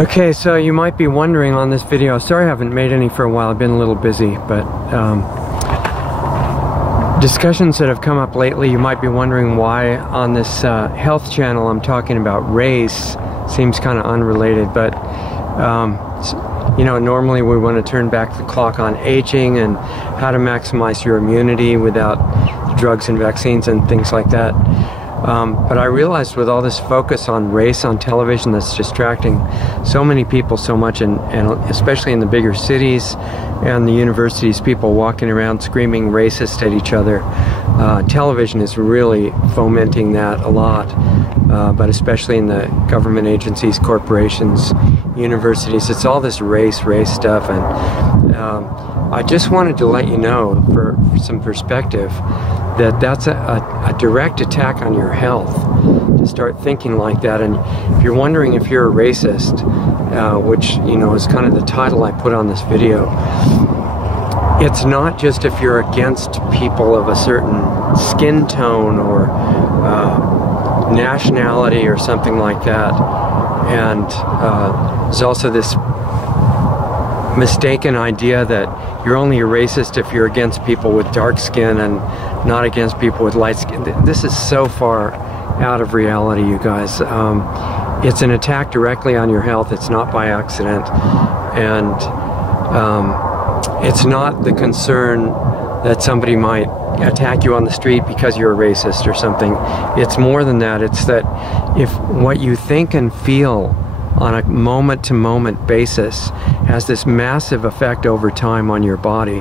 Okay, so you might be wondering on this video, sorry I haven't made any for a while, I've been a little busy, but discussions that have come up lately, you might be wondering why on this health channel I'm talking about race. Seems kind of unrelated, but you know, normally we want to turn back the clock on aging and how to maximize your immunity without drugs and vaccines and things like that. But I realized with all this focus on race on television that's distracting so many people so much, and especially in the bigger cities and the universities, people walking around screaming racist at each other. Television is really fomenting that a lot, but especially in the government agencies, corporations, universities. It's all this race stuff, and I just wanted to let you know, for some perspective, that that's a direct attack on your health to start thinking like that. And if you're wondering if you're a racist, which, you know, is kind of the title I put on this video, it's not just if you're against people of a certain skin tone or nationality or something like that. And there's also this mistaken idea that you're only a racist if you're against people with dark skin and not against people with light skin. This is so far out of reality, you guys. It's an attack directly on your health. It's not by accident, and it's not the concern that somebody might attack you on the street because you're a racist or something. It's more than that. It's that if what you think and feel on a moment-to-moment basis has this massive effect over time on your body,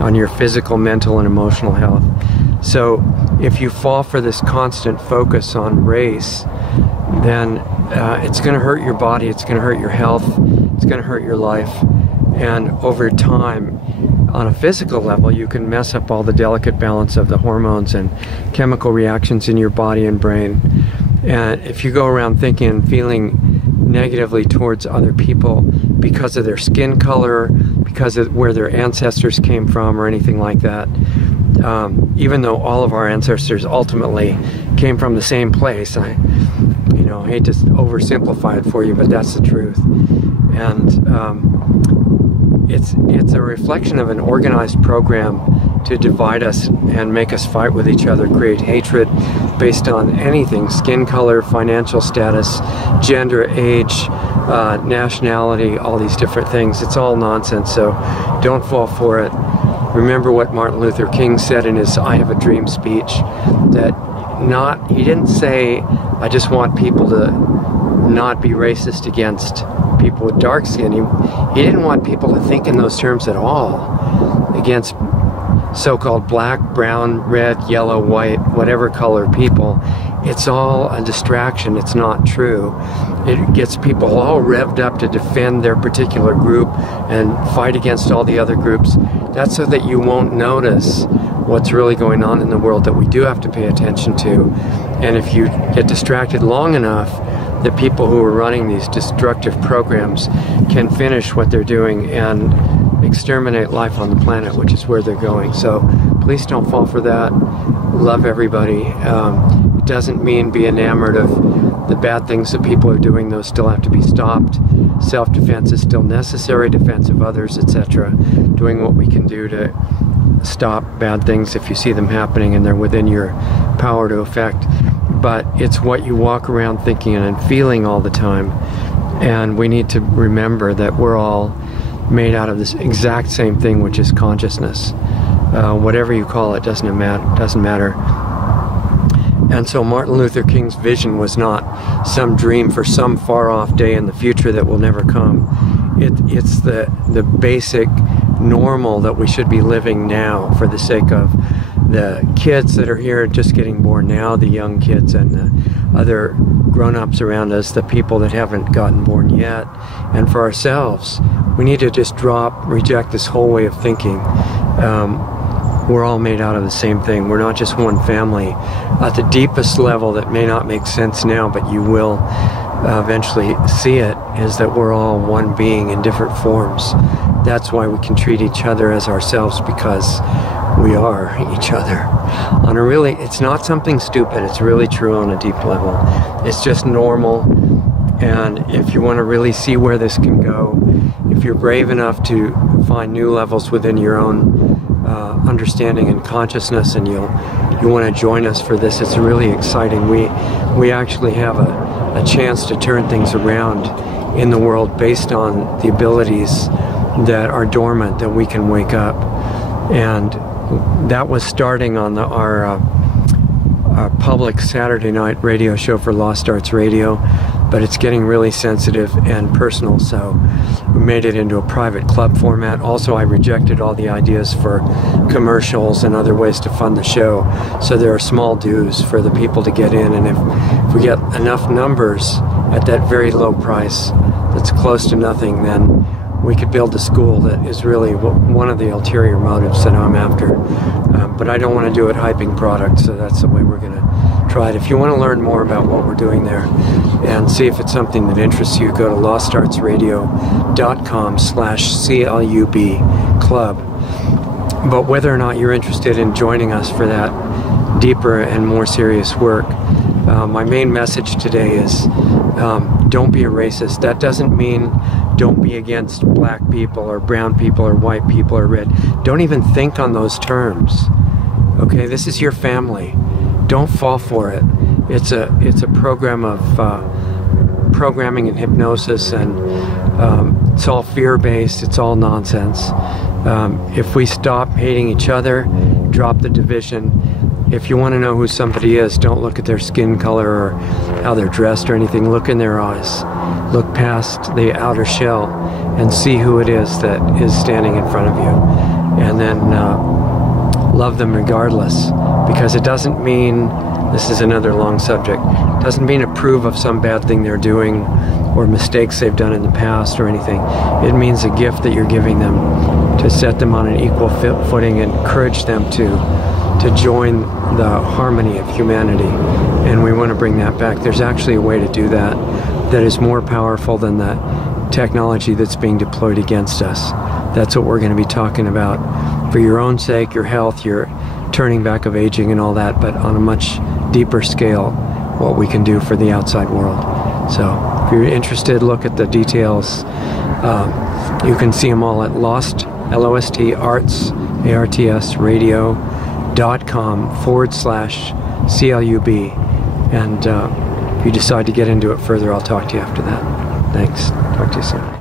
on your physical, mental, and emotional health. So if you fall for this constant focus on race, then it's going to hurt your body, it's going to hurt your health, it's going to hurt your life, and over time, on a physical level, you can mess up all the delicate balance of the hormones and chemical reactions in your body and brain. And if you go around thinking and feeling negatively towards other people because of their skin color, because of where their ancestors came from or anything like that, even though all of our ancestors ultimately came from the same place, I hate to oversimplify it for you, but that's the truth. And it's a reflection of an organized program to divide us and make us fight with each other, create hatred based on anything: skin color, financial status, gender, age, nationality, all these different things. It's all nonsense, so don't fall for it. Remember what Martin Luther King said in his I Have a Dream speech, that he didn't say, I just want people to not be racist against people with dark skin. He didn't want people to think in those terms at all against so-called black, brown, red, yellow, white, whatever color people. It's all a distraction. It's not true. It gets people all revved up to defend their particular group and fight against all the other groups. That's so that you won't notice what's really going on in the world that we do have to pay attention to. And if you get distracted long enough, the people who are running these destructive programs can finish what they're doing and exterminate life on the planet, which is where they're going. So please don't fall for that. Love everybody. It doesn't mean be enamored of the bad things that people are doing. Those still have to be stopped. Self-defense is still necessary, defense of others, etc. Doing what we can do to stop bad things if you see them happening and they're within your power to affect. But it's what you walk around thinking and feeling all the time. And we need to remember that we're all made out of this exact same thing, which is consciousness. Whatever you call it doesn't matter. And so Martin Luther King's vision was not some dream for some far-off day in the future that will never come. It's the basic normal that we should be living now for the sake of the kids that are here just getting born now, the young kids, and the other grown-ups around us, the people that haven't gotten born yet, and for ourselves. We need to just reject this whole way of thinking. We're all made out of the same thing. We're not just one family. At the deepest level, that may not make sense now, but you will eventually see it, is that we're all one being in different forms. That's why we can treat each other as ourselves, because we are each other. It's not something stupid, it's really true on a deep level. It's just normal And if you want to really see where this can go, if you're brave enough to find new levels within your own understanding and consciousness, and you want to join us for this, it's really exciting. We actually have a chance to turn things around in the world based on the abilities that are dormant, that we can wake up. And that was starting on our public Saturday night radio show for Lost Arts Radio, but it's getting really sensitive and personal, so we made it into a private club format. Also, I rejected all the ideas for commercials and other ways to fund the show, so there are small dues for the people to get in, and if we get enough numbers at that very low price that's close to nothing, then we could build a school. That is really one of the ulterior motives that I'm after. But I don't want to do it hyping product, so that's the way we're going to try it. If you want to learn more about what we're doing there and see if it's something that interests you, go to lostartsradio.com/CLUB club. But whether or not you're interested in joining us for that deeper and more serious work, my main message today is don't be a racist. That doesn't mean don't be against black people or brown people or white people or red. Don't even think on those terms. Okay, this is your family. Don't fall for it. It's a program of programming and hypnosis, and it's all fear-based. It's all nonsense. If we stop hating each other, drop the division. If you want to know who somebody is, don't look at their skin color or how they're dressed or anything. Look in their eyes. Look past the outer shell and see who it is that is standing in front of you. And then love them regardless. Because it doesn't mean, this is another long subject, it doesn't mean approve of some bad thing they're doing or mistakes they've done in the past or anything. It means a gift that you're giving them to set them on an equal footing and encourage them to join the harmony of humanity. And we want to bring that back. There's actually a way to do that that is more powerful than the technology that's being deployed against us. That's what we're going to be talking about for your own sake, your health, your turning back of aging and all that, but on a much deeper scale, what we can do for the outside world. So if you're interested, look at the details. You can see them all at lostartsradio.com/CLUB. And if you decide to get into it further, I'll talk to you after that. Thanks. Talk to you soon.